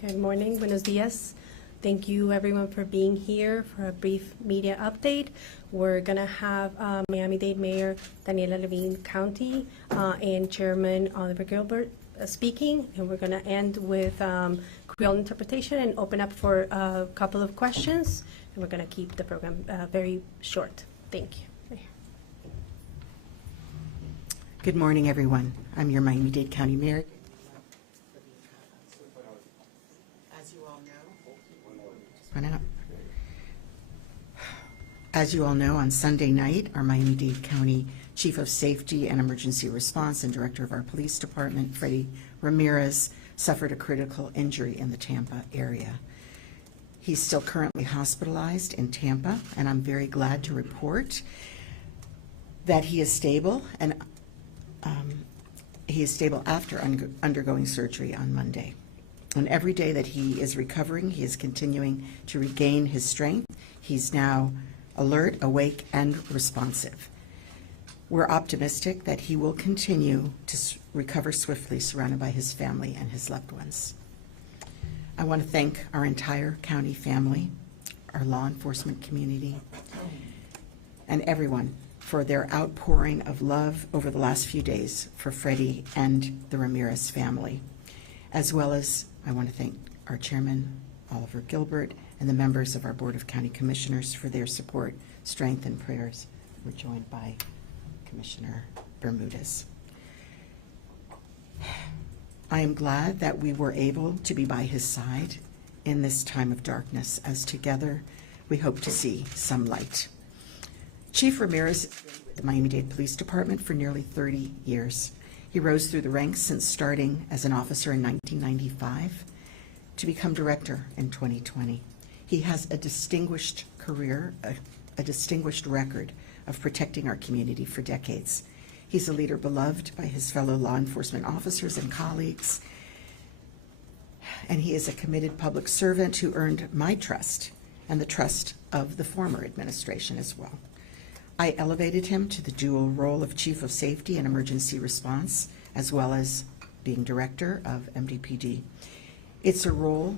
Good morning, buenos dias. Thank you everyone for being here for a brief media update. We're gonna have Miami-Dade Mayor Daniela Levine County and Chairman Oliver Gilbert speaking, and we're gonna end with Creole interpretation and open up for a couple of questions, and we're gonna keep the program very short. Thank you. Good morning, everyone. I'm your Miami-Dade County Mayor. As you all know, on Sunday night, our Miami-Dade County Chief of Safety and Emergency Response and Director of our Police Department, Freddie Ramirez, suffered a critical injury in the Tampa area. He's still currently hospitalized in Tampa, and I'm very glad to report that he is stable, and he is stable after undergoing surgery on Monday. And every day that he is recovering, he is continuing to regain his strength. He's now alert, awake, and responsive. We're optimistic that he will continue to recover swiftly, surrounded by his family and his loved ones. I want to thank our entire county family, our law enforcement community, and everyone for their outpouring of love over the last few days for Freddie and the Ramirez family, as well as I want to thank our chairman, Oliver Gilbert, and the members of our Board of County Commissioners for their support, strength, and prayers. We're joined by Commissioner Bermudez. I am glad that we were able to be by his side in this time of darkness, as together we hope to see some light. Chief Ramirez has been with the Miami-Dade Police Department for nearly 30 years. He rose through the ranks since starting as an officer in 1995 to become director in 2020. He has a distinguished career, a distinguished record of protecting our community for decades. He's a leader beloved by his fellow law enforcement officers and colleagues, and he is a committed public servant who earned my trust and the trust of the former administration as well. I elevated him to the dual role of Chief of Safety and Emergency Response, as well as being Director of MDPD. It's a role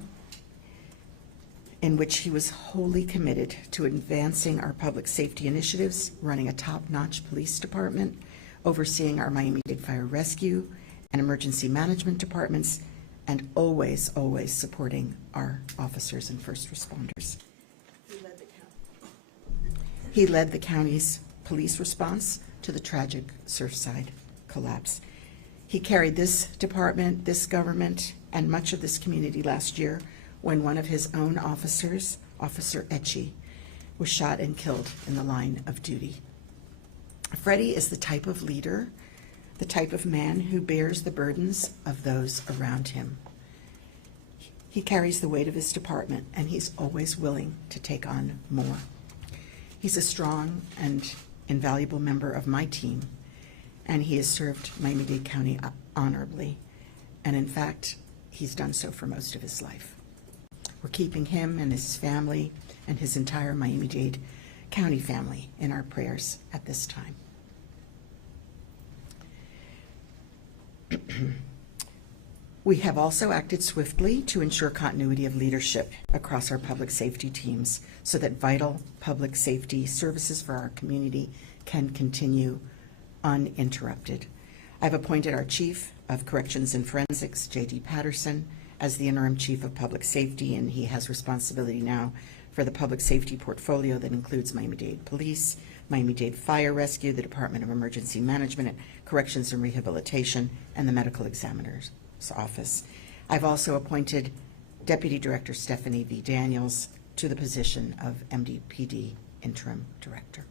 in which he was wholly committed to advancing our public safety initiatives, running a top-notch police department, overseeing our Miami-Dade Fire Rescue and Emergency Management departments, and always, always supporting our officers and first responders. He led the county's police response to the tragic Surfside collapse. He carried this department, this government, and much of this community last year when one of his own officers, Officer Etchie, was shot and killed in the line of duty. Freddie is the type of leader, the type of man who bears the burdens of those around him. He carries the weight of his department, and he's always willing to take on more. He's a strong and invaluable member of my team, and he has served Miami-Dade County honorably. And in fact, he's done so for most of his life. We're keeping him and his family and his entire Miami-Dade County family in our prayers at this time. We have also acted swiftly to ensure continuity of leadership across our public safety teams so that vital public safety services for our community can continue uninterrupted. I've appointed our Chief of Corrections and Forensics, J.D. Patterson, as the interim Chief of Public Safety, and he has responsibility now for the public safety portfolio that includes Miami-Dade Police, Miami-Dade Fire Rescue, the Department of Emergency Management, Corrections and Rehabilitation, and the Medical Examiner's Office. I've also appointed Deputy Director Stephanie V. Daniels to the position of MDPD Interim Director.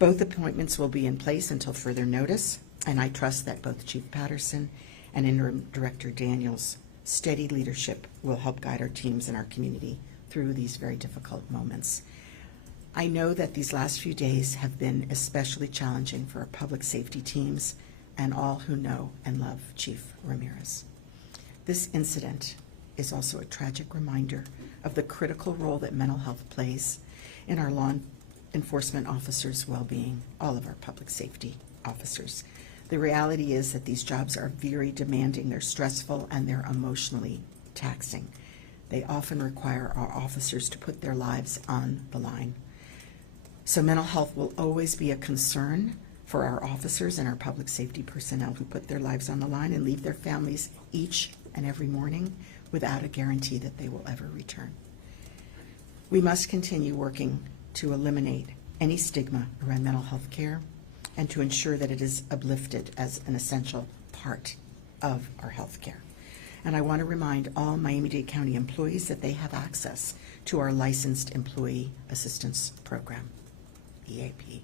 Both appointments will be in place until further notice, and I trust that both Chief Patterson and Interim Director Daniels' steady leadership will help guide our teams and our community through these very difficult moments. I know that these last few days have been especially challenging for our public safety teams and all who know and love Chief Ramirez. This incident is also a tragic reminder of the critical role that mental health plays in our law enforcement officers' well-being, all of our public safety officers. The reality is that these jobs are very demanding, they're stressful, and they're emotionally taxing. They often require our officers to put their lives on the line. So mental health will always be a concern for our officers and our public safety personnel who put their lives on the line and leave their families each and every morning without a guarantee that they will ever return. We must continue working to eliminate any stigma around mental health care and to ensure that it is uplifted as an essential part of our health care. And I want to remind all Miami-Dade County employees that they have access to our Licensed Employee Assistance Program, EAP.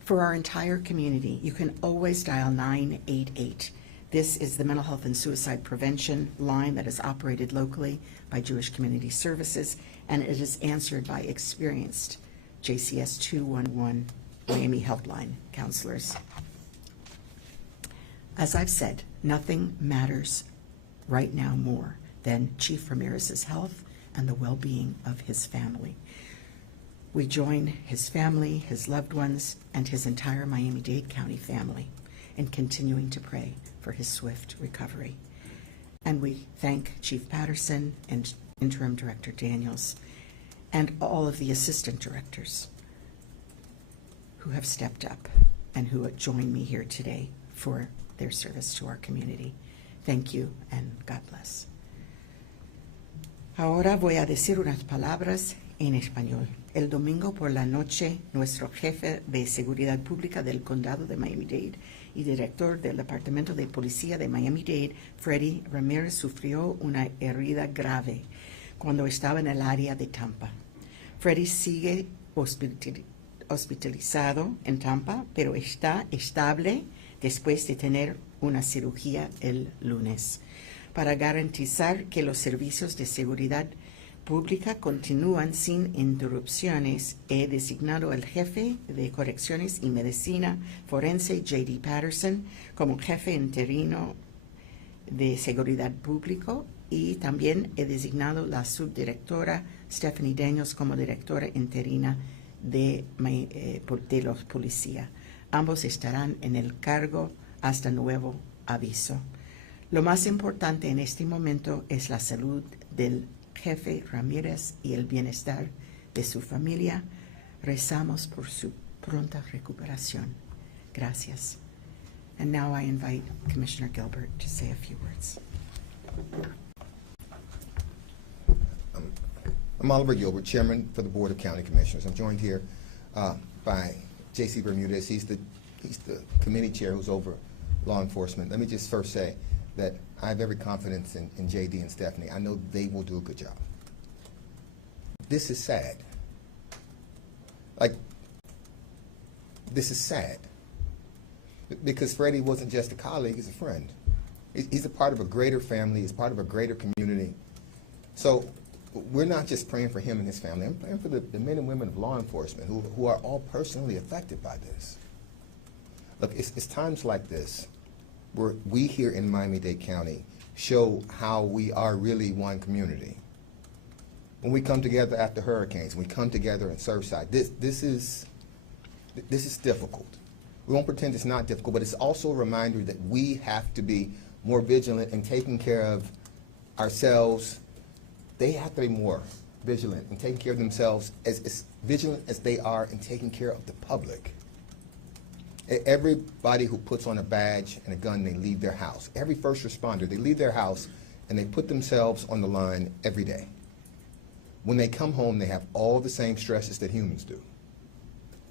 For our entire community, you can always dial 988. This is the mental health and suicide prevention line that is operated locally by Jewish Community Services, and it is answered by experienced JCS 211 Miami Helpline counselors. As I've said, nothing matters right now more than Chief Ramirez's health and the well-being of his family. We join his family, his loved ones, and his entire Miami-Dade County family in continuing to pray for his swift recovery. And we thank Chief Patterson and Interim Director Daniels and all of the assistant directors who have stepped up and who join me here today for their service to our community. Thank you and God bless. Ahora voy a decir unas palabras en español. El domingo por la noche, nuestro jefe de Seguridad Pública del Condado de Miami-Dade y director del Departamento de Policía de Miami-Dade, Freddie Ramirez, sufrió una herida grave cuando estaba en el área de Tampa. Freddie sigue hospitalizado en Tampa, pero está estable después de tener una cirugía el lunes. Para garantizar que los servicios de seguridad pública continúan sin interrupciones, he designado al jefe de Correcciones y Medicina Forense, J.D. Patterson, como jefe interino de Seguridad Pública, y también he designado la subdirectora Stephanie Daniels como directora interina de los policías. Ambos estarán en el cargo hasta nuevo aviso. Lo más importante en este momento es la salud del jefe Ramírez y el bienestar de su familia. Rezamos por su pronta recuperación. Gracias. And now I invite Commissioner Gilbert to say a few words. I'm Oliver Gilbert, Chairman for the Board of County Commissioners. I'm joined here by J.C. Bermudez. He's the committee chair who's over law enforcement. Let me just first say that I have every confidence in J.D. and Stephanie. I know they will do a good job. This is sad. This is sad. Because Freddie wasn't just a colleague, he's a friend. He's a part of a greater family, he's part of a greater community. So we're not just praying for him and his family, I'm praying for the men and women of law enforcement who are all personally affected by this. Look, it's times like this where we here in Miami-Dade County show how we are really one community. When we come together after hurricanes, when we come together in Surfside, this is difficult. We won't pretend it's not difficult, but it's also a reminder that we have to be more vigilant in taking care of ourselves. They have to be more vigilant in taking care of themselves, as vigilant as they are in taking care of the public. Everybody who puts on a badge and a gun, they leave their house. Every first responder, they leave their house and they put themselves on the line every day. When they come home, they have all the same stresses that humans do.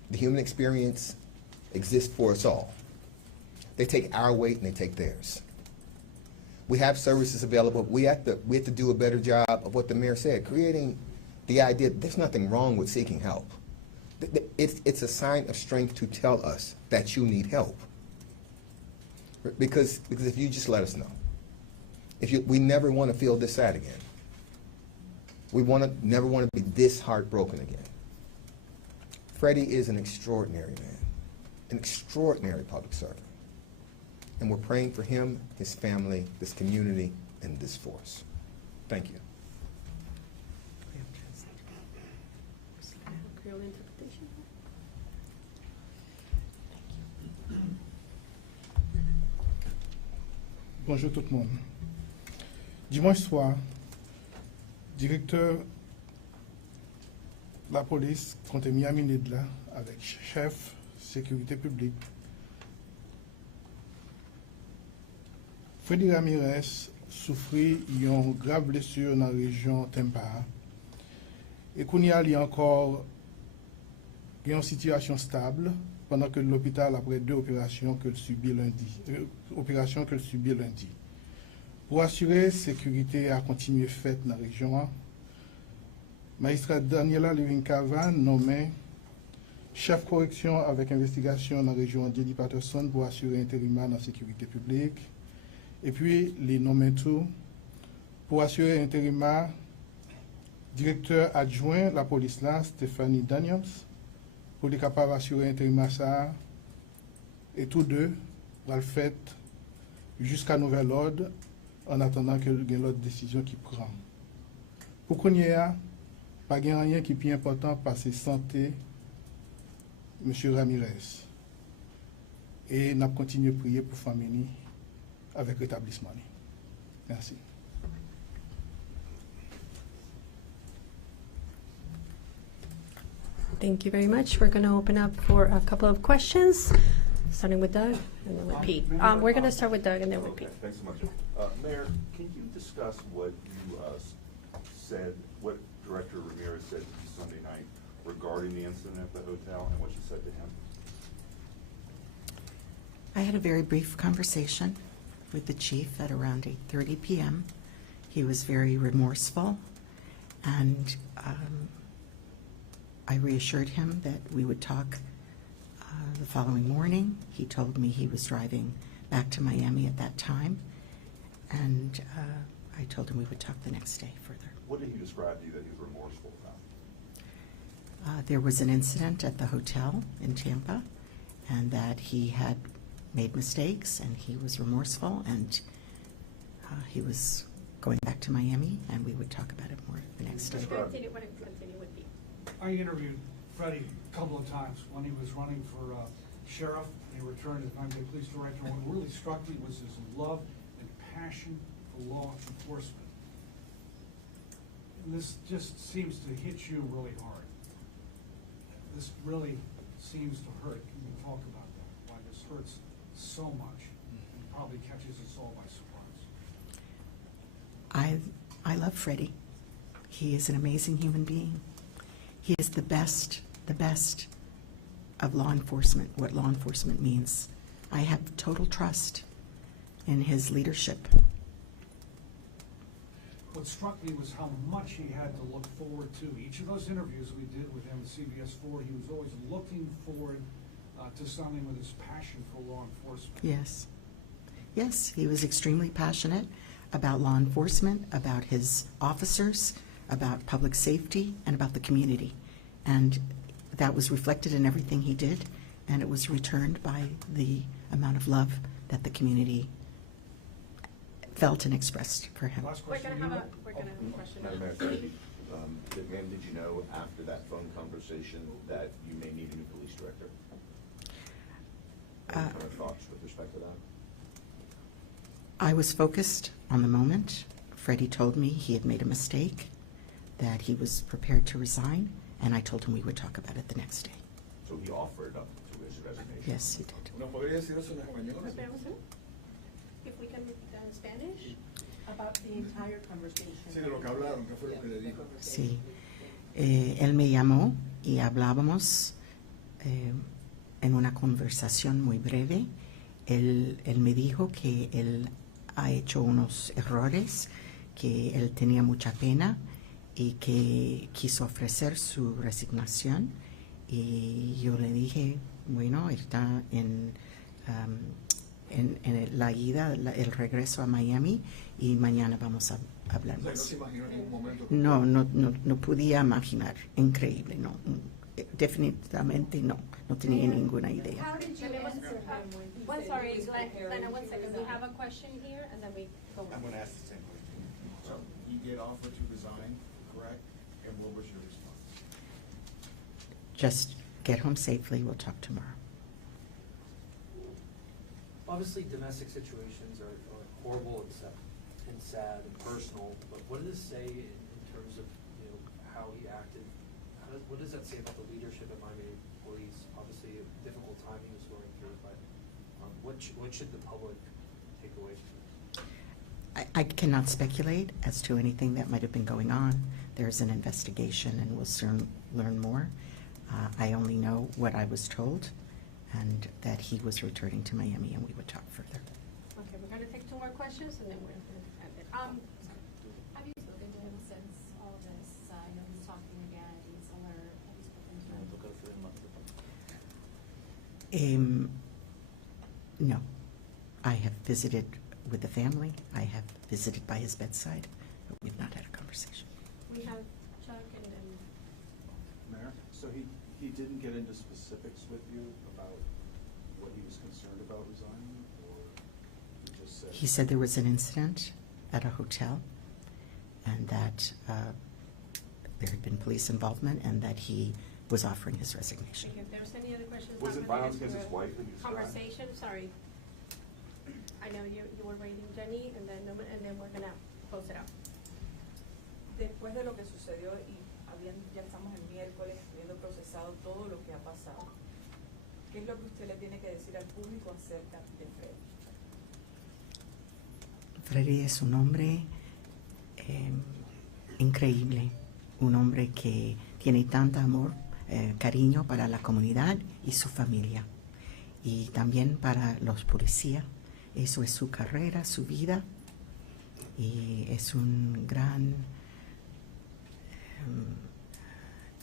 The human experience exists for us all. They take our weight and they take theirs. We have services available. We have to do a better job of what the mayor said, creating the idea that there's nothing wrong with seeking help. It's a sign of strength to tell us that you need help. Because if you just let us know. We never want to feel this sad again. We never want to be this heartbroken again. Freddie is an extraordinary man, an extraordinary public servant. And we're praying for him, his family, this community, and this force. Thank you. Bonjour tout le monde. Dimanche soir, directeur de la police contre Miami-Dade là, avec chef sécurité publique, Freddy Ramirez souffrit une grave blessure dans la région Tampa. Et qu'on y a encore une situation stable pendant que l'hôpital après deux opérations qu'elle subit lundi. Pour assurer la sécurité à continuer faite dans la région, magistrat Daniela Levin-Cavan nommé chef correction avec investigation dans la région Jenny Patterson pour assurer intérimaire dans la sécurité publique. Et puis, les nommés tout pour assurer intérimaire directeur adjoint de la police là, Stephanie Daniels, pour être capable d'assurer intérimaire ça. Et tous deux vont le faire jusqu'à nouvel ordre en attendant que y ait l'autre décision qui prend. Pour qu'on y ait, pas rien qui est plus important par sa santé, M. Ramirez. Et nous continuons à prier pour la famille avec rétablissement. Merci. Thank you very much. We're going to open up for a couple of questions, starting with Doug and then with Pete. We're going to start with Doug and then with Pete. Thanks so much. Mayor, can you discuss what you said, what Director Ramirez said to you Sunday night regarding the incident at the hotel and what you said to him? I had a very brief conversation with the chief at around 8:30 p.m. He was very remorseful, and I reassured him that we would talk the following morning. He told me he was driving back to Miami at that time, and I told him we would talk the next day further. What did he describe to you that he was remorseful about? There was an incident at the hotel in Tampa, and that he had made mistakes, and he was remorseful, and he was going back to Miami, and we would talk about it more the next day. Continue with Pete. I interviewed Freddie a couple of times when he was running for sheriff, and he returned as Miami-Dade Police Director. What really struck me was his love and passion for law enforcement. And this just seems to hit you really hard. This really seems to hurt. Can you talk about that? Why this hurts so much and probably catches us all by surprise? I love Freddie. He is an amazing human being. He is the best of law enforcement, what law enforcement means. I have total trust in his leadership. What struck me was how much he had to look forward to. Each of those interviews we did with him at CBS 4, he was always looking forward to something with his passion for law enforcement. Yes. Yes, he was extremely passionate about law enforcement, about his officers, about public safety, and about the community. And that was reflected in everything he did, and it was returned by the amount of love that the community felt and expressed for him. Last We're question. going to have a question. Madam Mayor, ma'am, did you know after that phone conversation that you may need a new police director? Any kind of thoughts with respect to that? I was focused on the moment. Freddie told me he had made a mistake, that he was prepared to resign, and I told him we would talk about it the next day. So he offered up to his resignation? Yes, he did. If we can repeat that in Spanish? About the entire conversation. Sí, de lo que hablaron, ¿qué fue lo que le dijo? Sí. Él me llamó y hablábamos en una conversación muy breve. Él me dijo que él ha hecho unos errores, que él tenía mucha pena y que quiso ofrecer su resignación. Y yo le dije, bueno, está en la ida, el regreso a Miami, y mañana vamos a hablar O sea, no más. se imaginó en ningún momento. No podía imaginar, increíble, no, definitivamente no tenía ninguna idea. How did you answer him when he One, said sorry, he was prepared Glenna, to 1 second. We resign? have a question here, and then we go on. I'm going to ask the same question. So he did offer to resign, correct? And what was your response? Just get home safely, we'll talk tomorrow. Obviously, domestic situations are horrible, and sad and personal, but what does it say in terms of, you know, how he acted? What does that say about the leadership at Miami-Dade Police? Obviously, a difficult time he was going through, but what should the public take away from this? I cannot speculate as to anything that might have been going on. There's an investigation, and we'll soon learn more. I only know what I was told, and that he was returning to Miami, and we would talk further. Okay, we're gonna take two more questions and then we're gonna end it. Have you spoken to him since all of this? I know he's talking again, he's alert. Have you spoken to him? No. I have visited with the family. I have visited by his bedside, but we've not had a conversation. We have Chuck and then, Mayor, so he didn't get into specifics with you about what he was concerned about resigning, or he just said? He said there was an incident at a hotel, and that there had been police involvement, and that he was offering his resignation. if there's any other questions. Was I'm it gonna violence get against to his a wife that he described? Conversation, sorry. I know you were waiting, Jenny, and then we're gonna close it out. Después de lo que sucedió y ya estamos el miércoles habiendo procesado todo lo que ha pasado, ¿qué es lo que usted le tiene que decir al público acerca de Freddy? Freddy es un hombre increíble, un hombre que tiene tanto amor, cariño para la comunidad y su familia, y también para los policías. Eso es su carrera, su vida, y es un gran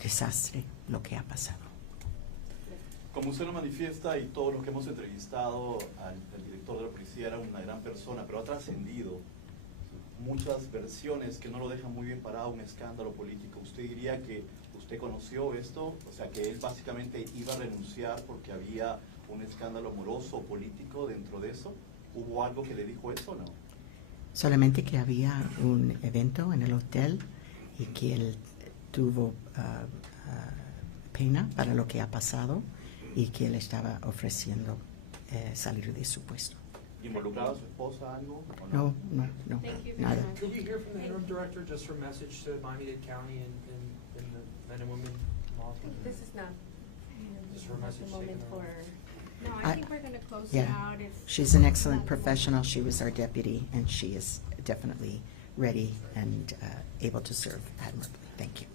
desastre lo que ha pasado. Como usted lo manifiesta y todos los que hemos entrevistado al director de la policía, era una gran persona, pero ha trascendido muchas versiones que no lo dejan muy bien parado, un escándalo político. ¿Usted diría que usted conoció esto? O sea, que él básicamente iba a renunciar porque había un escándalo amoroso o político dentro de eso. ¿Hubo algo que le dijo eso o no? Solamente que había un evento en el hotel y que él tuvo pena para lo que ha pasado y que él estaba ofreciendo salir de su puesto. ¿Involucrado a su esposa algo? ¿O No, Thank you very nada. much. Could you hear from the interim director just for a message to Miami-Dade County and the men and women involved? This is not, Just for a not message the moment taken for, out. no, I think we're gonna close it Yeah, out. she's an excellent professional. She was our deputy, and she is definitely ready and able to serve admirably. Thank you.